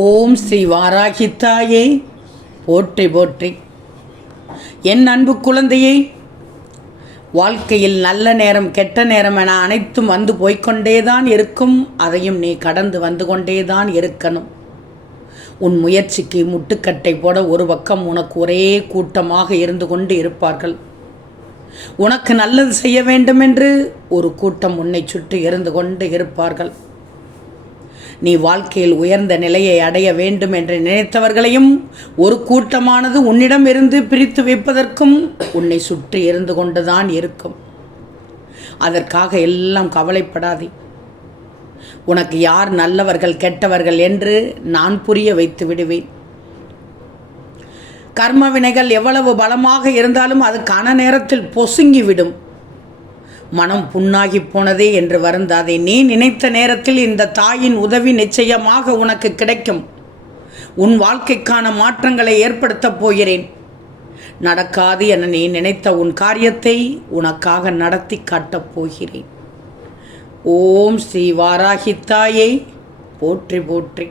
ஓம் ஸ்ரீ வாராகித்தாயே போற்றி போற்றி. என் அன்பு குழந்தையை, வாழ்க்கையில் நல்ல நேரம் கெட்ட நேரம் என அனைத்தும் வந்து போய்கொண்டேதான் இருக்கும். அதையும் நீ கடந்து வந்து கொண்டேதான் இருக்கணும். உன் முயற்சிக்கு முட்டுக்கட்டை போட ஒரு பக்கம் உனக்கு ஒரே கூட்டமாக இருந்து கொண்டு இருப்பார்கள். உனக்கு நல்லது செய்ய வேண்டுமென்று ஒரு கூட்டம் உன்னை சுற்றி இருந்து கொண்டு இருப்பார்கள். நீ வாழ்க்கையில் உயர்ந்த நிலையை அடைய வேண்டும் என்று நினைத்தவர்களையும் ஒரு கூட்டமானது உன்னிடம் இருந்து பிரித்து வைப்பதற்கும் உன்னை சுற்றி இருந்து கொண்டுதான் இருக்கும். அதற்காக எல்லாம் கவலைப்படாதே. உனக்கு யார் நல்லவர்கள் கெட்டவர்கள் என்று நான் புரிய வைத்து விடுவேன். கர்ம வினைகள் எவ்வளவு பலமாக இருந்தாலும் அது கன நேரத்தில் பொசுங்கிவிடும். மனம் புண்ணாகி போனதே என்று வருந்தாதே. நீ நினைத்த நேரத்தில் இந்த தாயின் உதவி நிச்சயமாக உனக்கு கிடைக்கும். உன் வாழ்க்கைக்கான மாற்றங்களை ஏற்படுத்தப் போகிறேன். நடக்காது என நீ நினைத்த உன் காரியத்தை உனக்காக நடத்தி காட்டப் போகிறேன். ஓம் ஸ்ரீ வாராகித்தாயே போற்றி போற்றி.